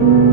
thank you